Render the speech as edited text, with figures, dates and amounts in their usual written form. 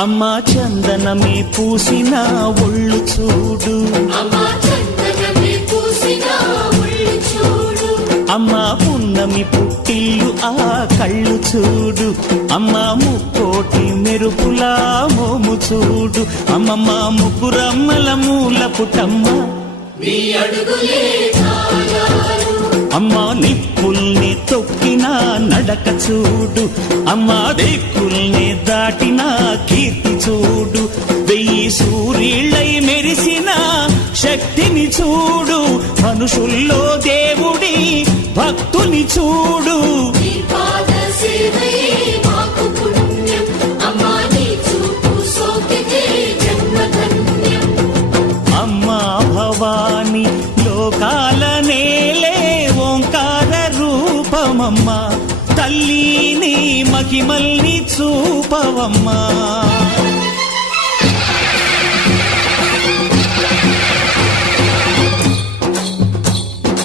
అమ్మా చందనమే పూసిన ఒళ్ళు చూడు, అమ్మా పున్నమి పుట్టిల్లు ఆ కళ్ళు చూడు, అమ్మా ముక్కోటి మెరుపులా మోము చూడు, అమ్మమ్మ ముగ్గురమ్మల మూల పుటమ్మ అమ్మా నిప్పుల్ని తొక్కిన నడక చూడు, అమ్మా దిక్కుల్ని దాటిన కీర్తి చూడు, 1000 సూర్యుళ్ళై మెరిసిన శక్తిని చూడు, మనుషుల్లో దేవుడి భక్తుని చూడు. అమ్మా భవాని లోకాల నేలే ఓంకార రూపమమ్మా, తల్లిని మహిమల్ని చూపవమ్మా.